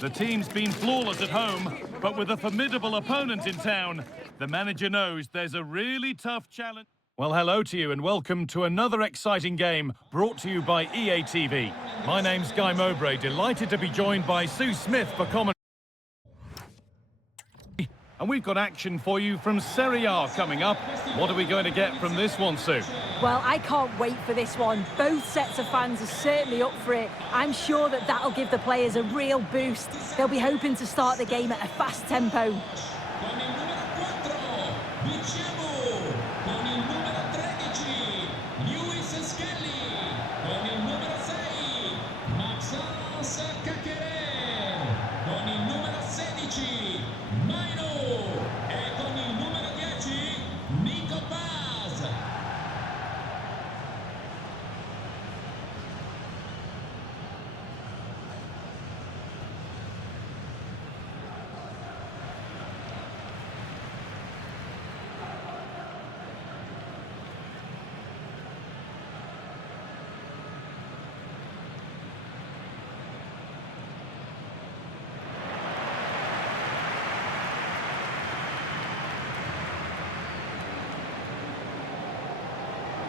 The team's been flawless at home, but with a formidable opponent in town, the manager knows there's a really tough challenge. Well, hello to you and welcome to another exciting game brought to you by EA TV. My name's Guy Mowbray, delighted to be joined by Sue Smith for Como. And we've got action for you from Serie A coming up. What are we going to get from this one, Sue? Well, I can't wait for this one. Both sets of fans are certainly up for it. I'm sure that that'll give the players a real boost. They'll be hoping to start the game at a fast tempo.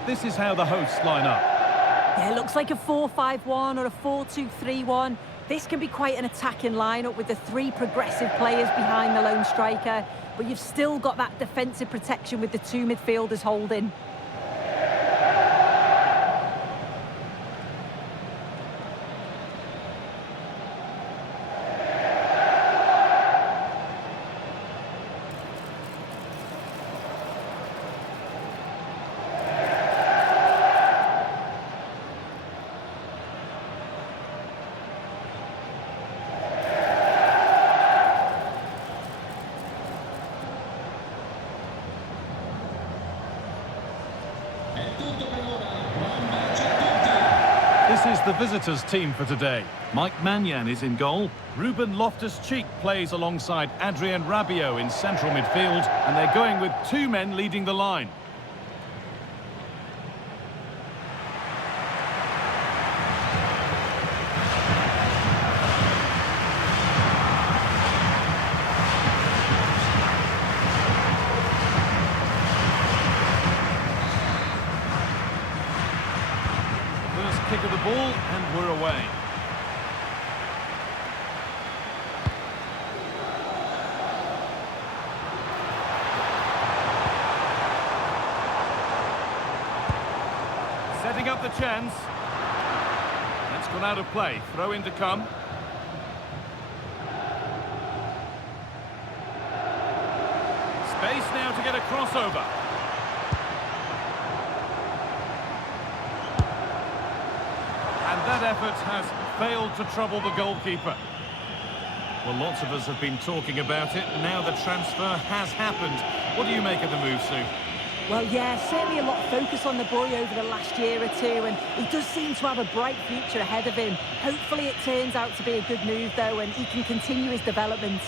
This is how the hosts line up. Yeah, it looks like a 4-5-1 or a 4-2-3-1. This can be quite an attacking lineup with the three progressive players behind the lone striker, but you've still got that defensive protection with the two midfielders holding. This is the visitors' team for today. Mike Maignan is in goal. Ruben Loftus-Cheek plays alongside Adrien Rabiot in central midfield, and they're going with two men leading the line. Kick of the ball, and we're away. Setting up the chance. That's gone out of play. Throw in to come. Space now to get a crossover. And that effort has failed to trouble the goalkeeper. Well, lots of us have been talking about it. Now the transfer has happened. What do you make of the move, Sue? Well, yeah, certainly a lot of focus on the boy over the last year or two, and he does seem to have a bright future ahead of him. Hopefully it turns out to be a good move, though, and he can continue his development.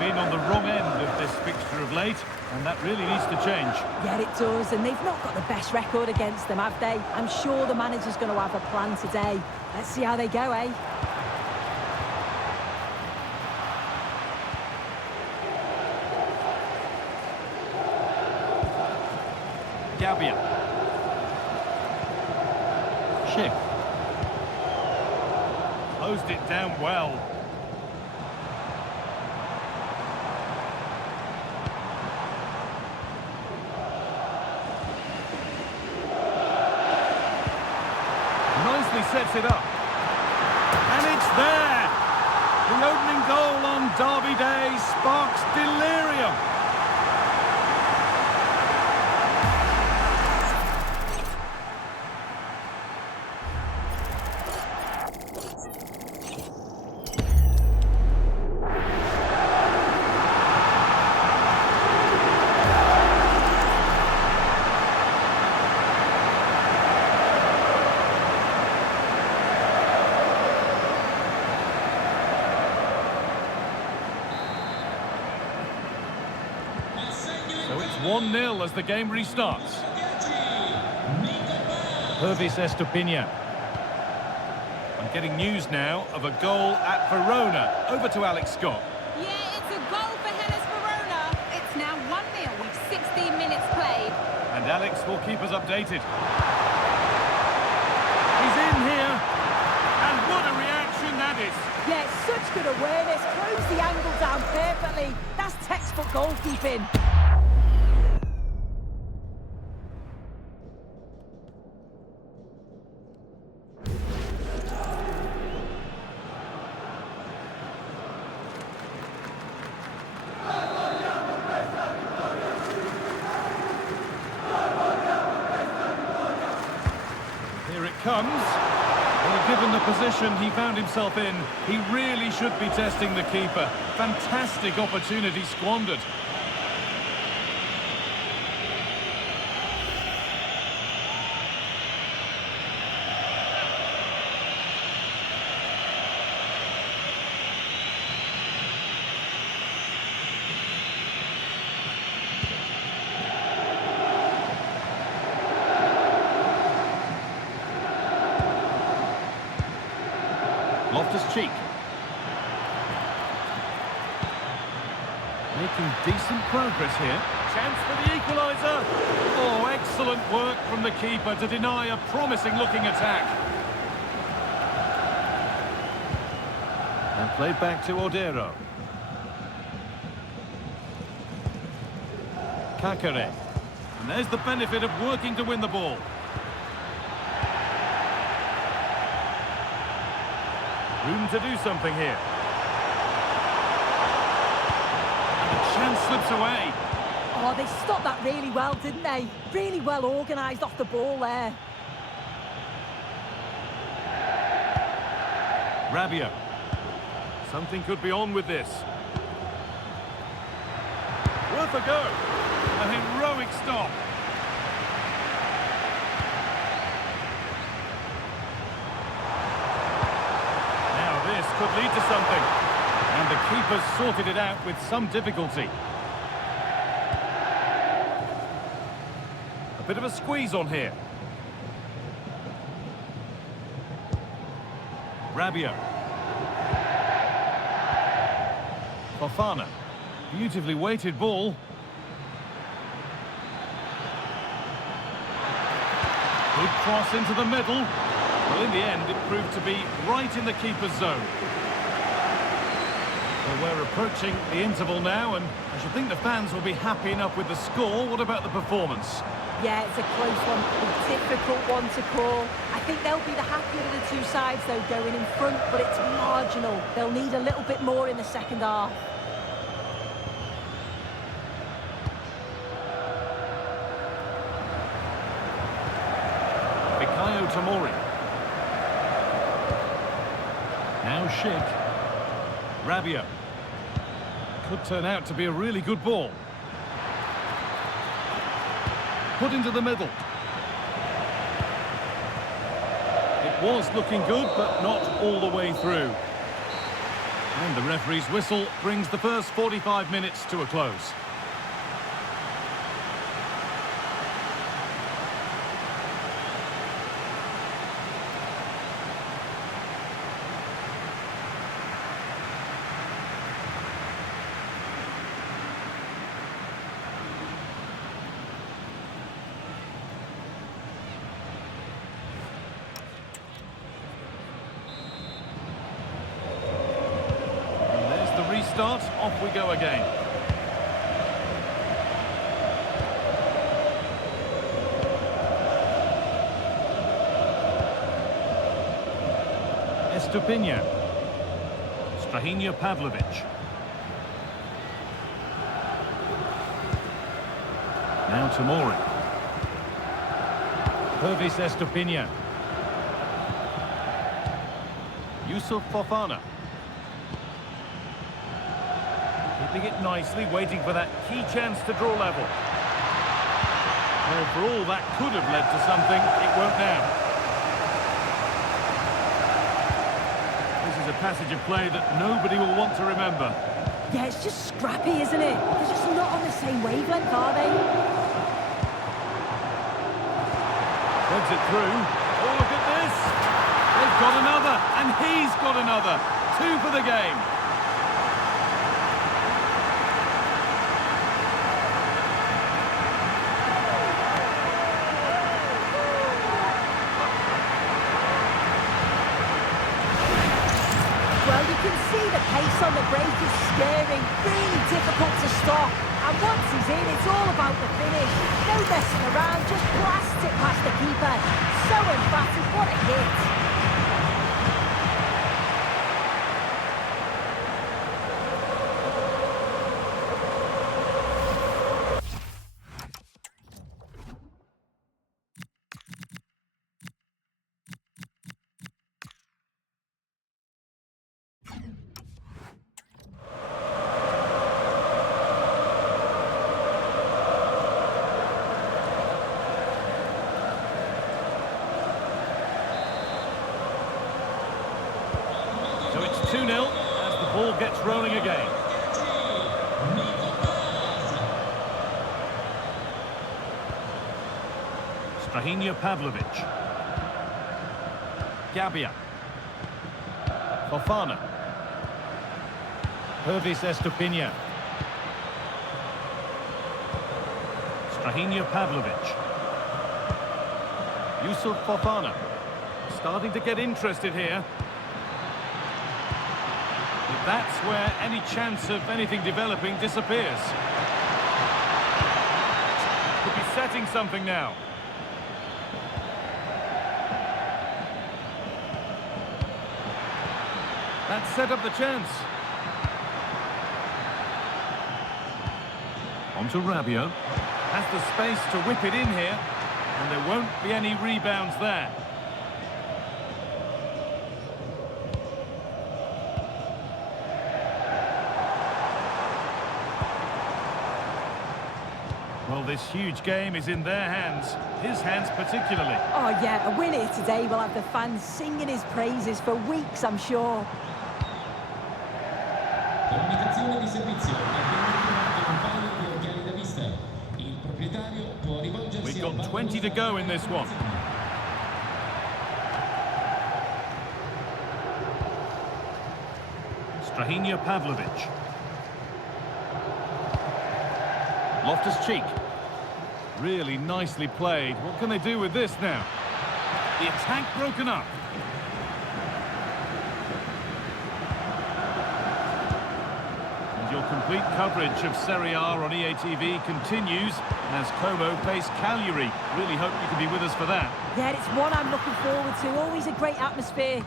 Been on the wrong end of this fixture of late, and that really needs to change. Yeah, it does, and they've not got the best record against them, have they? I'm sure the manager's going to have a plan today. Let's see how they go, eh? Gabia. Schick. Closed it down well. Nicely sets it up. And it's there! The opening goal on Derby Day sparks delirium. So it's 1-0 as the game restarts. Estupinian. I'm getting news now of a goal at Verona. Over to Alex Scott. Yeah, it's a goal for Hellas Verona. It's now 1-0 with 16 minutes played. And Alex will keep us updated. He's in here. And what a reaction that is. Yeah, such good awareness. Close the angle down perfectly. That's textbook goalkeeping. Here it comes. Well, given the position he found himself in, he really should be testing the keeper. Fantastic opportunity squandered. Loftus-Cheek. Making decent progress here. Chance for the equaliser. Oh, excellent work from the keeper to deny a promising-looking attack. And played back to Odero. Carrera. And there's the benefit of working to win the ball. Room to do something here. And the chance slips away. Oh, they stopped that really well, didn't they? Really well organised off the ball there. Rabiot. Something could be on with this. Worth a go. A heroic stop. This could lead to something. And the keeper's sorted it out with some difficulty. A bit of a squeeze on here. Rabiot. Fofana. Beautifully weighted ball. Good cross into the middle. Well, in the end, it proved to be right in the keeper's zone. Well, we're approaching the interval now, and I should think the fans will be happy enough with the score. What about the performance? Yeah, it's a close one, a difficult one to call. I think they'll be the happier of the two sides, though, going in front, but it's marginal. They'll need a little bit more in the second half. Tomori. Now Schick. Rabiot. Could turn out to be a really good ball. Put into the middle. It was looking good, but not all the way through. And the referee's whistle brings the first 45 minutes to a close. Restart, off we go again. Estupinian. Strahinja Pavlovic. Now Tomori. Estupinian. Yusuf Fofana. Keeping it nicely, waiting for that key chance to draw level. Well, for all that could have led to something, it won't now. This is a passage of play that nobody will want to remember. Yeah, it's just scrappy, isn't it? They're just not on the same wavelength, are they? Slides it through. Oh, look at this. They've got another, and he's got another. 2 for the game. Well, you can see the pace on the break is scary, really difficult to stop. And once he's in, it's all about the finish. No messing around, just blast it past the keeper. So emphatic, what a hit. So it's 2-0 as the ball gets rolling again. Strahinja Pavlovic. Gabia. Fofana. Pervis Estupinha. Strahinja Pavlovic. Yusuf Fofana. Starting to get interested here. But that's where any chance of anything developing disappears. Could be setting something now. That set up the chance. On to Rabiot. Has the space to whip it in here, and there won't be any rebounds there. Well, this huge game is in their hands, his hands particularly. Oh yeah, a win here today will have the fans singing his praises for weeks, I'm sure. Comunicazione di servizio. Un paio di occhiali da vista. Il proprietario può rivolgersi. We've got 20 to go in this one. Strahinja Pavlovic. Loftus-Cheek. Really nicely played. What can they do with this now? The attack broken up. And your complete coverage of Serie A on EA TV continues as Komo face Cagliari. Really hope you can be with us for that. Yeah, it's one I'm looking forward to. Always a great atmosphere.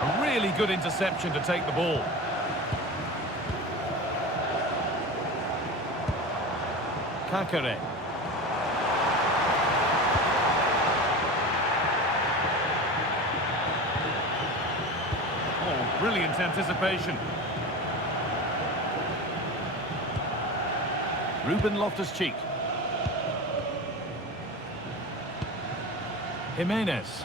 A really good interception to take the ball. Kakare. Oh, brilliant anticipation. Ruben Loftus-Cheek. Jimenez.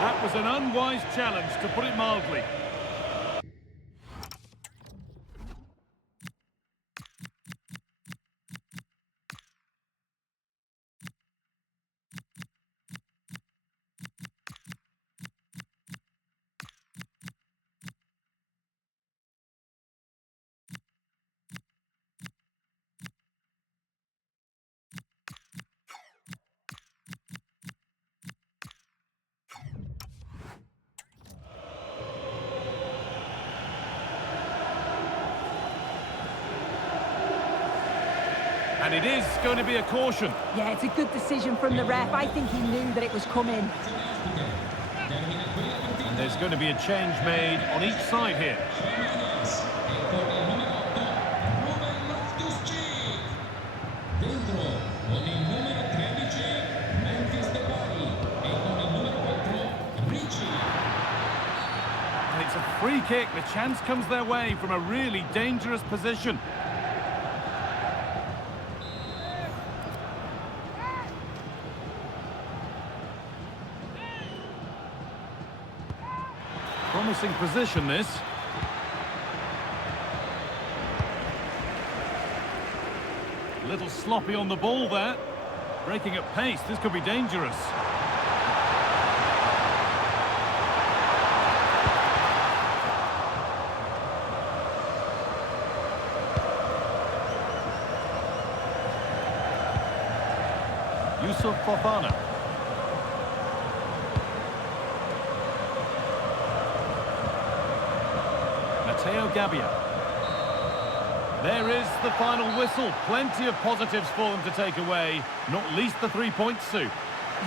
That was an unwise challenge, to put it mildly. And it is going to be a caution. Yeah, it's a good decision from the ref. I think he knew that it was coming. And there's going to be a change made on each side here. And it's a free kick. The chance comes their way from a really dangerous position. Promising position, this. A little sloppy on the ball there. Breaking at pace, this could be dangerous. Yusuf Fofana. Matteo Gabbia. There is the final whistle. Plenty of positives for them to take away, not least the 3 points, Sue.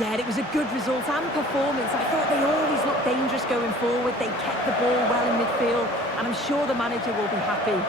Yeah, it was a good result and performance. I thought they always looked dangerous going forward. They kept the ball well in midfield, and I'm sure the manager will be happy.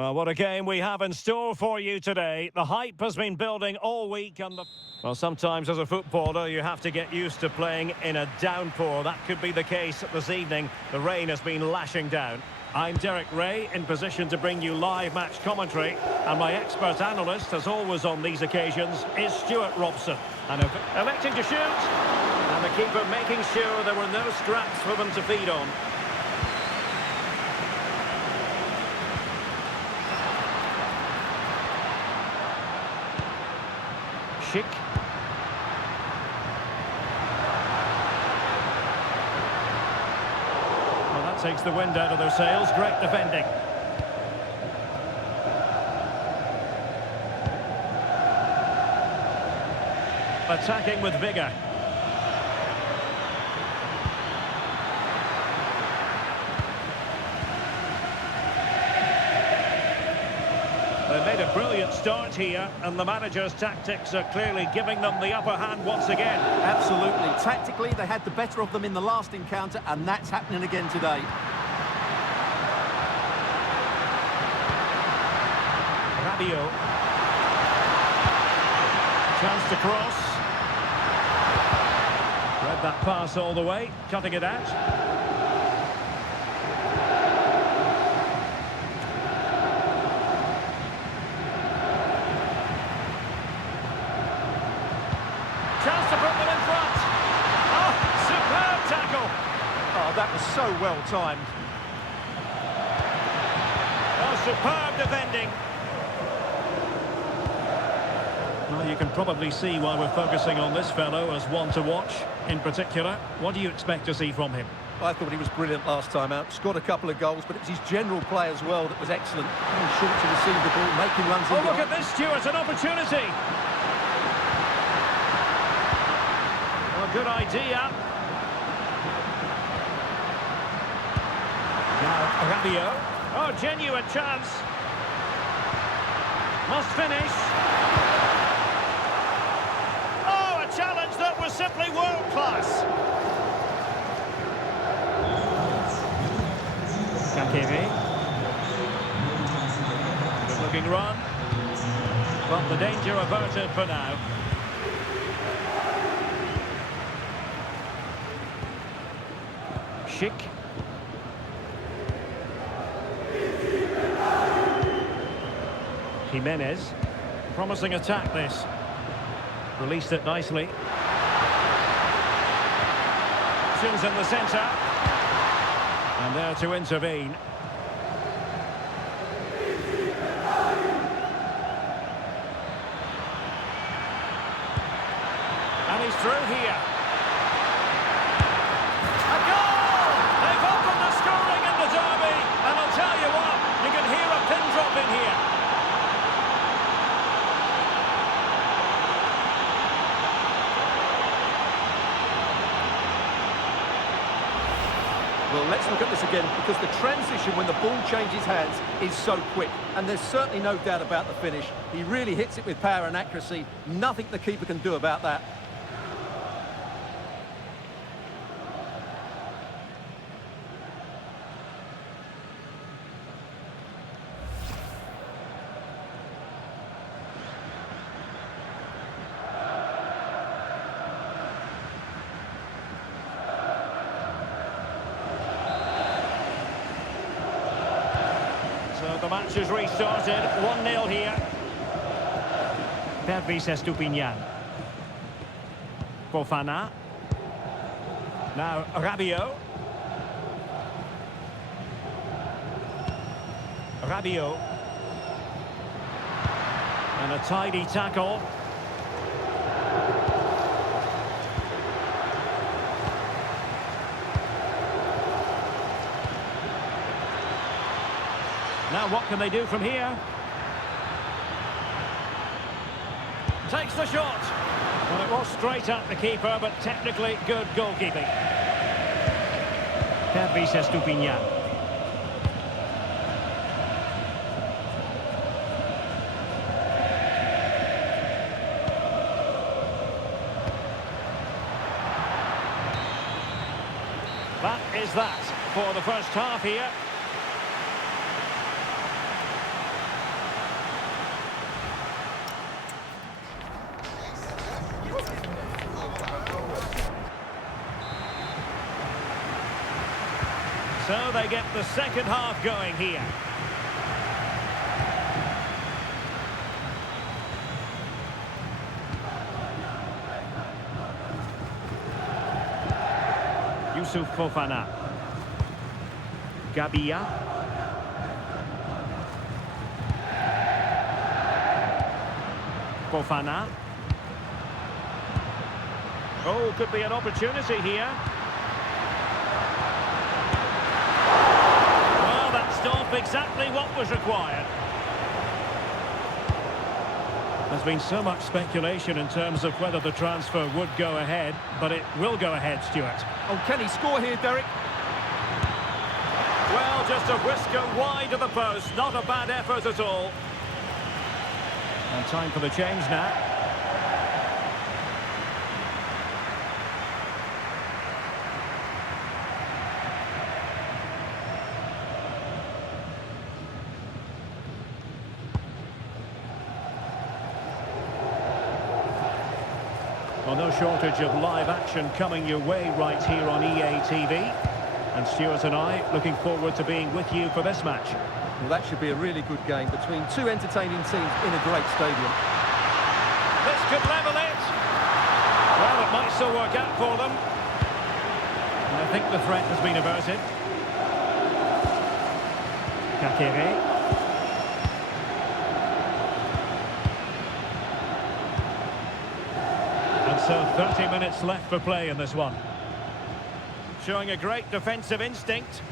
Well, what a game we have in store for you today. The hype has been building all week on the... Well, sometimes as a footballer, you have to get used to playing in a downpour. That could be the case this evening. The rain has been lashing down. I'm Derek Ray, in position to bring you live match commentary. And my expert analyst, as always on these occasions, is Stuart Robson. And electing to shoot. And the keeper making sure there were no scraps for them to feed on. Schick. Well, that takes the wind out of their sails. Great defending. Attacking with vigour. They made a brilliant start here, and the manager's tactics are clearly giving them the upper hand once again. Absolutely. Tactically, they had the better of them in the last encounter, and that's happening again today. Rabiot. Chance to cross. Read that pass all the way, cutting it out. That was so well timed. Oh, superb defending. Well, you can probably see why we're focusing on this fellow as one to watch. In particular, what do you expect to see from him? I thought he was brilliant last time out. Scored a couple of goals, but it was his general play as well that was excellent. Very short to receive the ball, making runs. Oh, look at this, Stuart, an opportunity. Well, good idea. Now, Rabiot. Oh, genuine chance. Must finish. Oh, a challenge that was simply world-class. Kakiri. Good-looking run. But the danger averted for now. Schick. Jimenez. Promising attack this. Released it nicely. Options in the centre. And there to intervene. And he's through here. A goal! They've opened the scoring in the derby. And I'll tell you what, you can hear a pin drop in here. Well, let's look at this again, because the transition when the ball changes hands is so quick. And there's certainly no doubt about the finish. He really hits it with power and accuracy. Nothing the keeper can do about that. The match has restarted, 1-0 here. Pervis Estupinian. Fofana. Now Rabiot. Rabiot. And a tidy tackle. Now what can they do from here? Takes the shot. Well, it was straight at the keeper, but technically good goalkeeping. Pervis Estupinian. That is that for the first half here. So they get the second half going here. Yusuf Fofana. Gabia. Fofana. Oh, could be an opportunity here. Well, that stopped exactly what was required. There's been so much speculation in terms of whether the transfer would go ahead, but it will go ahead, Stuart. Oh, can he score here, Derek? Well, just a whisker wide of the post. Not a bad effort at all. And time for the change now. Well, no shortage of live action coming your way right here on EA TV. And Stuart and I looking forward to being with you for this match. Well, that should be a really good game between two entertaining teams in a great stadium. This could level it. Well, it might still work out for them. And I think the threat has been averted. Carriera. And so 30 minutes left for play in this one. Showing a great defensive instinct.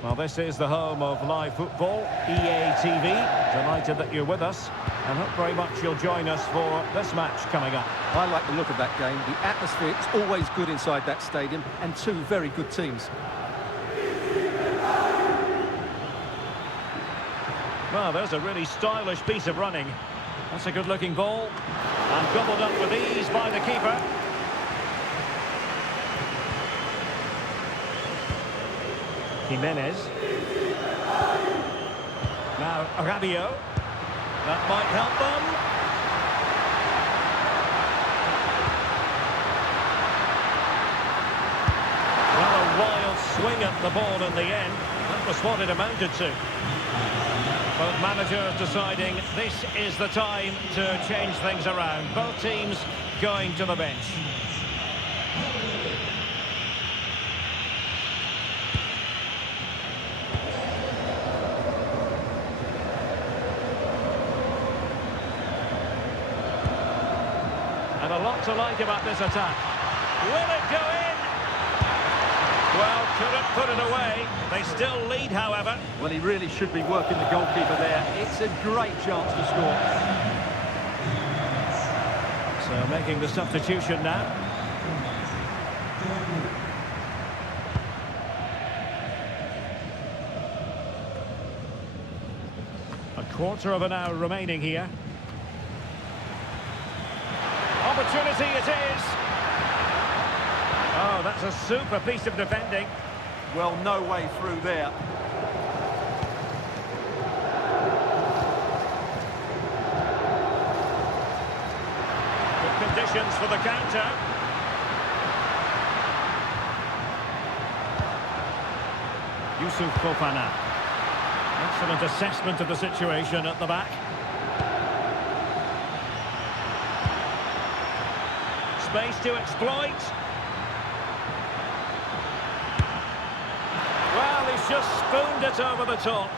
Well, this is the home of live football, EA TV. Delighted that you're with us, and hope very much you'll join us for this match coming up. I like the look of that game. The atmosphere is always good inside that stadium, and two very good teams. Well, there's a really stylish piece of running. That's a good-looking ball, and gobbled up with ease by the keeper. Jimenez. Now Rabiot. That might help them. Well, a wild swing at the ball in the end. That was what it amounted to. Both managers deciding this is the time to change things around. Both teams going to the bench. And a lot to like about this attack. Will it go in? Well, couldn't put it away. They still lead, however. Well, he really should be working the goalkeeper there. It's a great chance to score. So making the substitution now. A quarter of an hour remaining here. Opportunity it is. Oh, that's a super piece of defending. Well, no way through there. Good conditions for the counter. Yusuf Fofana. Excellent assessment of the situation at the back. Space to exploit. Well, he's just spooned it over the top.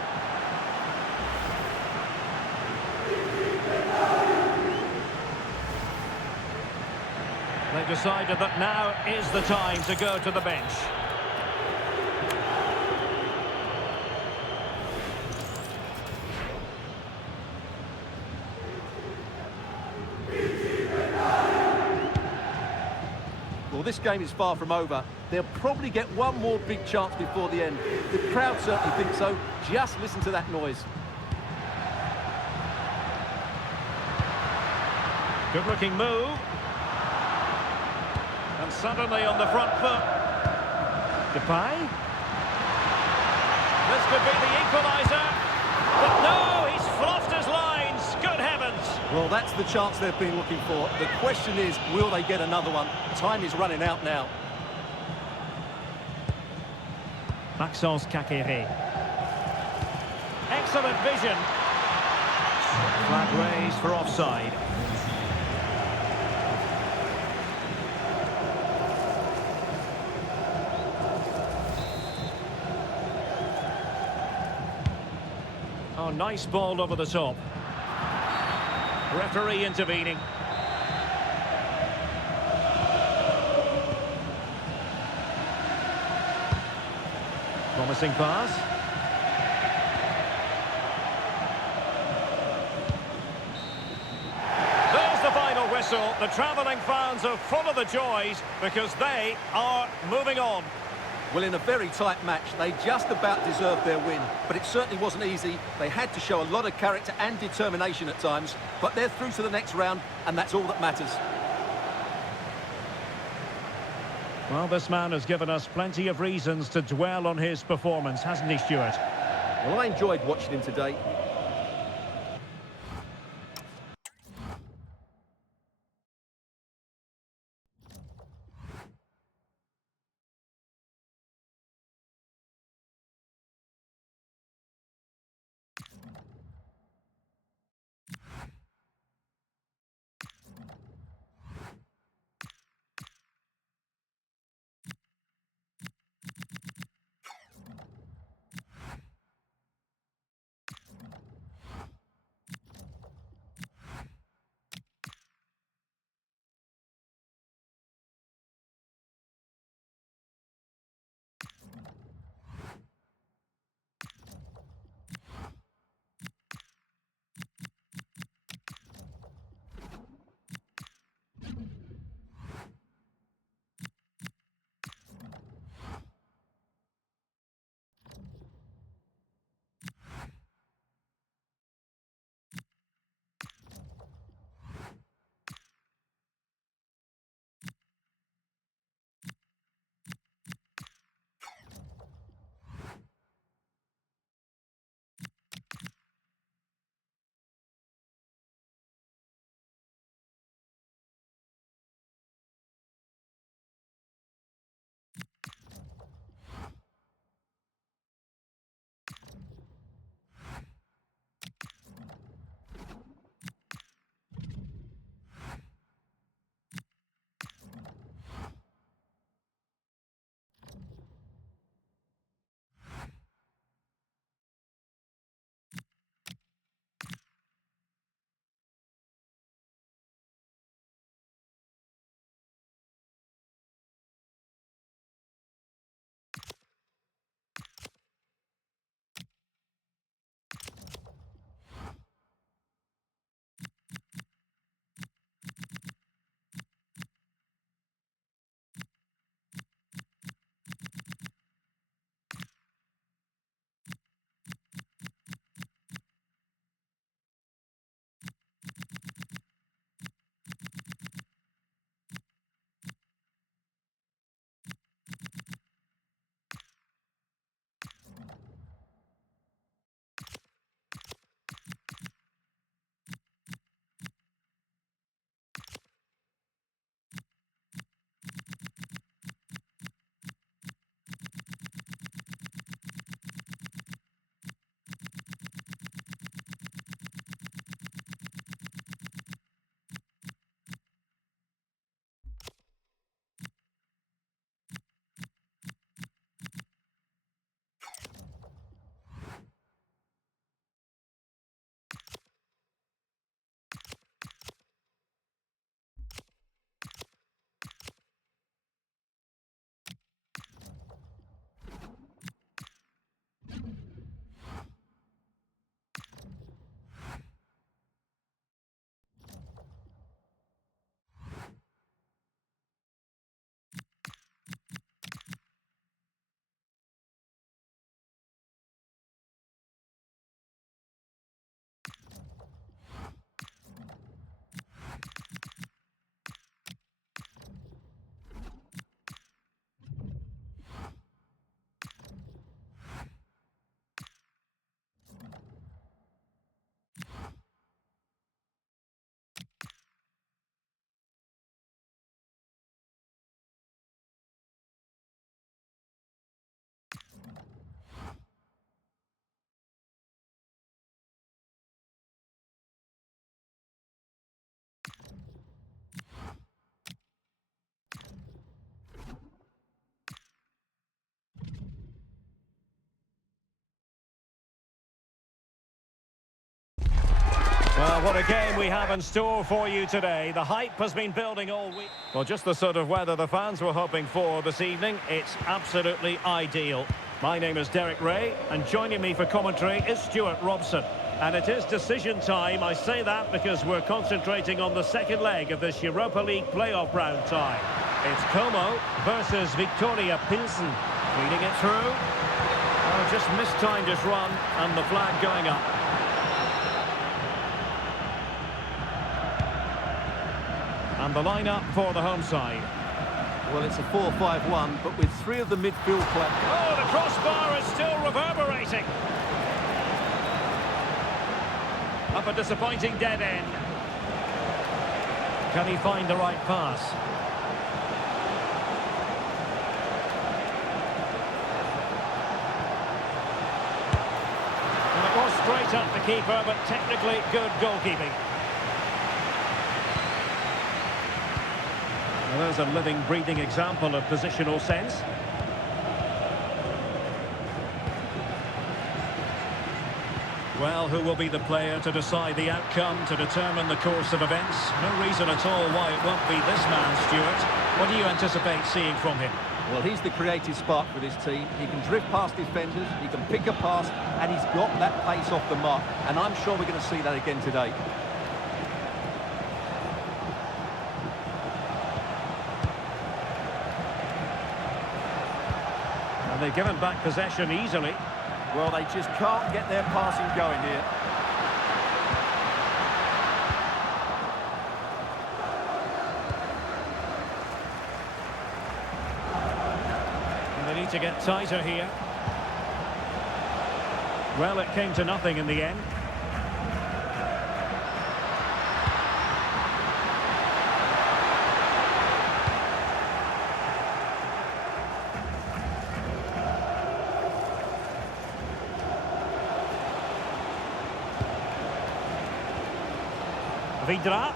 They've decided that now is the time to go to the bench. Well, this game is far from over. They'll probably get one more big chance before the end. The crowd certainly think so. Just listen to that noise. Good-looking move. And suddenly on the front foot. Depay. This could be the equaliser. But no, he's fluffed his lines. Good heavens. Well, that's the chance they've been looking for. The question is, will they get another one? Time is running out now. Maxence Kakere. Excellent vision. Flag raised for offside. Oh, nice ball over the top. Referee intervening. Promising pass. There's the final whistle. The travelling fans are full of the joys because they are moving on. Well, in a very tight match, they just about deserved their win. But it certainly wasn't easy. They had to show a lot of character and determination at times. But they're through to the next round, and that's all that matters. Well, this man has given us plenty of reasons to dwell on his performance, hasn't he, Stuart? Well, I enjoyed watching him today. Well, what a game we have in store for you today. The hype has been building all week. Well, just the sort of weather the fans were hoping for this evening. It's absolutely ideal. My name is Derek Ray, and joining me for commentary is Stuart Robson. And it is decision time. I say that because we're concentrating on the second leg of this Europa League playoff round tie. It's Como versus Victoria Pilsen. Feeding it through. Oh, just mistimed his run, and the flag going up. And the line-up for the home side. Well, it's a 4-5-1, but with three of the midfield players. Oh, the crossbar is still reverberating. Up a disappointing dead end. Can he find the right pass? And it was straight at the keeper, but technically good goalkeeping. Well, there's a living, breathing example of positional sense. Well, who will be the player to decide the outcome, to determine the course of events? No reason at all why it won't be this man, Stuart. What do you anticipate seeing from him? Well, he's the creative spark for this team. He can drift past defenders, he can pick a pass, and he's got that pace off the mark. And I'm sure we're going to see that again today. And they've given back possession easily. Well, they just can't get their passing going here. And they need to get tighter here. Well, it came to nothing in the end. Vidra.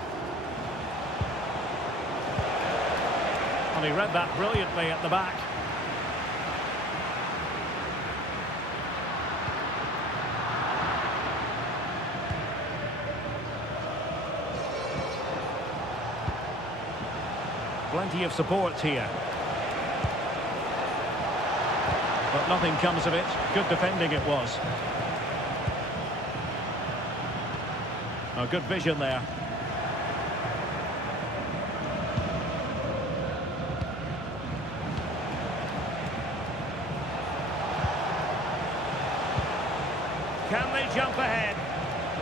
And he read that brilliantly at the back. Plenty of support here. But nothing comes of it. Good defending it was. Oh, good vision there. Can they jump ahead?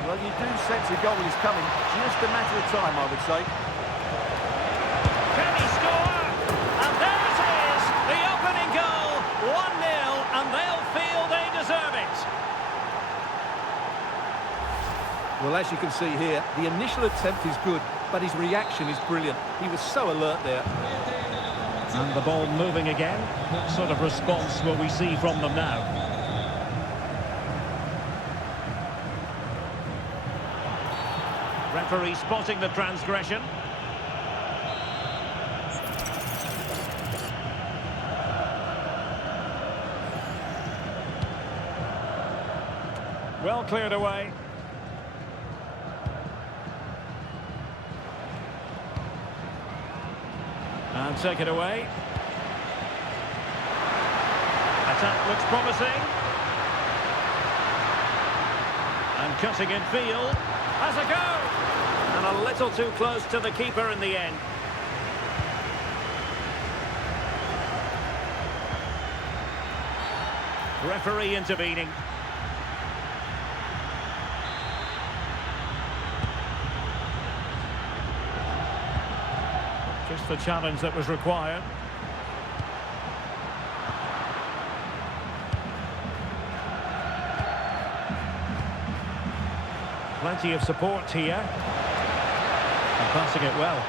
Well, you do sense a goal is coming. Just a matter of time, I would say. Can he score? And there it is, the opening goal, 1-0, and they'll feel they deserve it. Well, as you can see here, the initial attempt is good, but his reaction is brilliant. He was so alert there. And the ball moving again. What sort of response will we see from them now? Referee spotting the transgression. Well cleared away. And take it away. Attack looks promising. And cutting in field. Has a go! And a little too close to the keeper in the end. Referee intervening. Just the challenge that was required. Plenty of support here. And passing it well.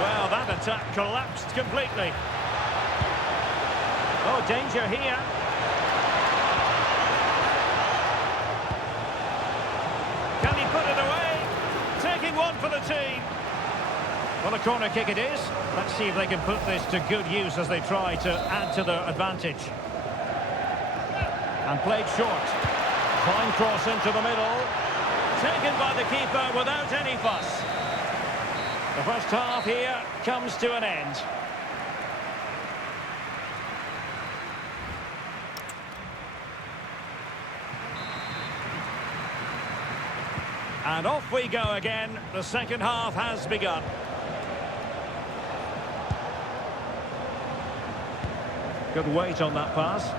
Well, that attack collapsed completely. Oh, danger here. Can he put it away? Taking one for the team. Well, a corner kick it is. Let's see if they can put this to good use as they try to add to their advantage. And played short. Fine cross into the middle. Taken by the keeper without any fuss. The first half here comes to an end. And off we go again. The second half has begun. Good weight on that pass.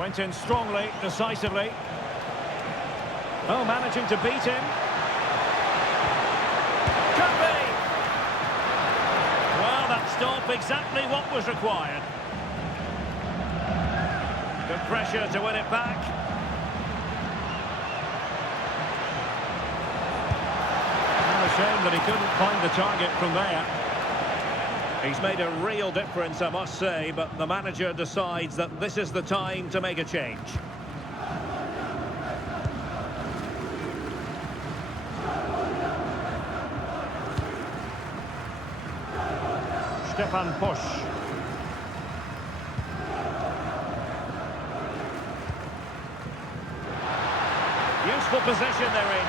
Went in strongly, decisively. Oh, managing to beat him. Could be! Well, that stop exactly what was required. Good pressure to win it back. A shame that he couldn't find the target from there. He's made a real difference, I must say, but the manager decides that this is the time to make a change. Stefan Pusch. Useful position they're in.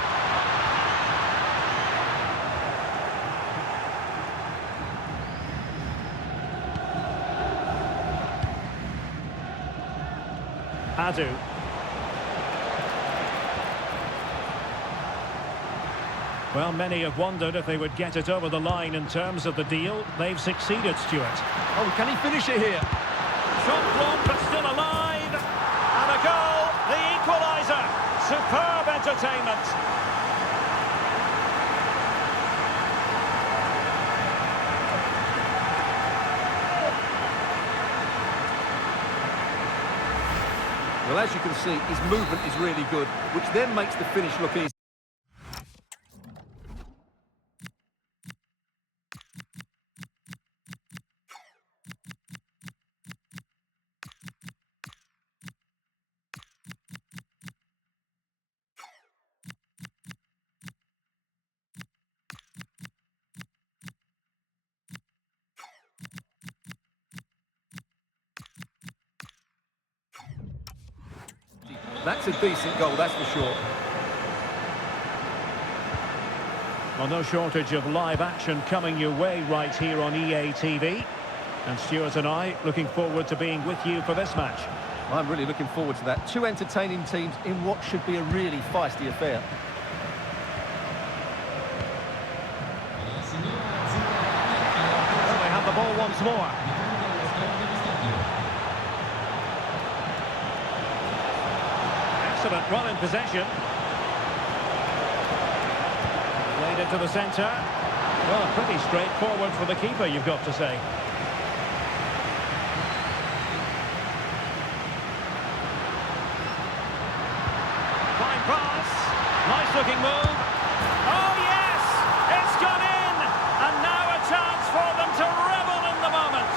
Adu. Well, many have wondered if they would get it over the line in terms of the deal. They've succeeded, Stuart. Oh, can he finish it here? Shot blocked, but still alive. And a goal, the equaliser. Superb entertainment. Well, as you can see, his movement is really good, which then makes the finish look easy. That's a decent goal, that's for sure. Well, no shortage of live action coming your way right here on EA TV. And Stuart and I looking forward to being with you for this match. I'm really looking forward to that. Two entertaining teams in what should be a really feisty affair. Well, they have the ball once more. Excellent run in possession. Played into the centre. Well, pretty straightforward for the keeper, you've got to say. Fine pass. Nice looking move. Oh yes! It's gone in! And now a chance for them to revel in the moment.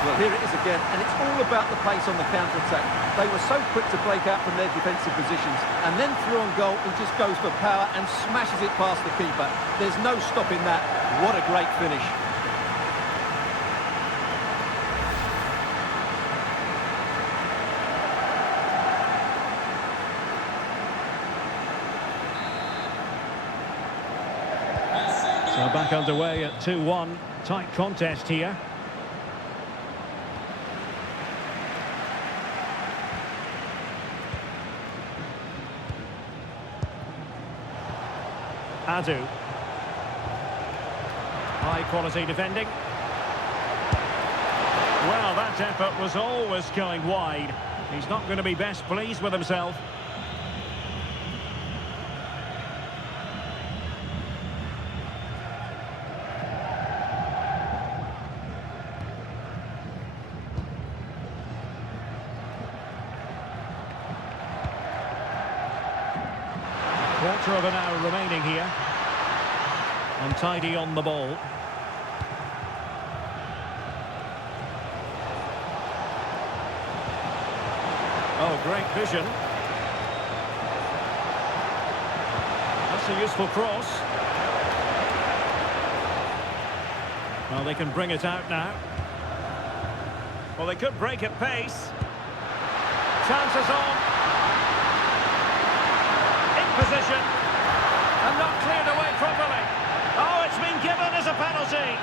Well, here it is again, and it's all about the pace on the counter-attack. They were so quick to break out from their defensive positions, and then through on goal, he just goes for power and smashes it past the keeper. There's no stopping that. What a great finish. So back underway at 2-1. Tight contest here. Adu. High quality defending. Well, that effort was always going wide. He's not going to be best pleased with himself. Quarter of an hour remaining here. Untidy on the ball. Oh, great vision. That's a useful cross. Well, they can bring it out now. Well, they could break at pace. Chances on. In position. And not cleared away properly. Oh, it's been given as a penalty.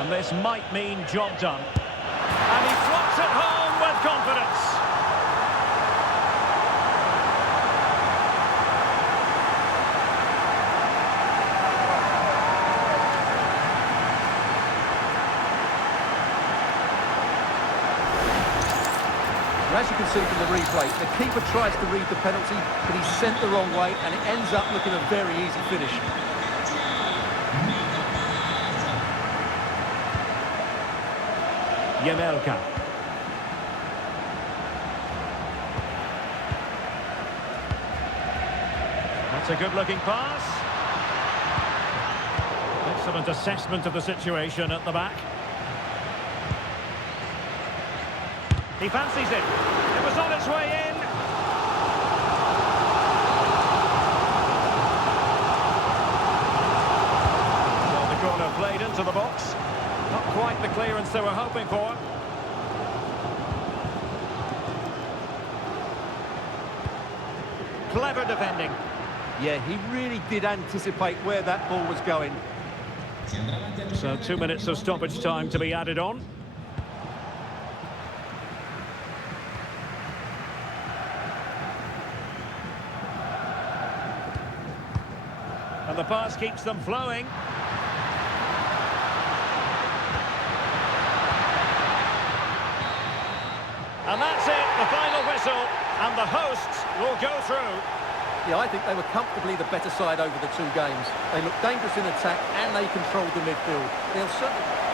And this might mean job done. And he slots it home with confidence. As you can see from the replay, the keeper tries to read the penalty, but he's sent the wrong way, and it ends up looking a very easy finish. Yemelka. That's a good-looking pass. Excellent assessment of the situation at the back. He fancies it. It was on its way in. Well, the corner played into the box. Not quite the clearance they were hoping for. Clever defending. Yeah, he really did anticipate where that ball was going. So 2 minutes of stoppage time to be added on. And the pass keeps them flowing. And that's it, the final whistle, and the hosts will go through. Yeah, I think they were comfortably the better side over the two games. They looked dangerous in attack and they controlled the midfield. They'll certainly...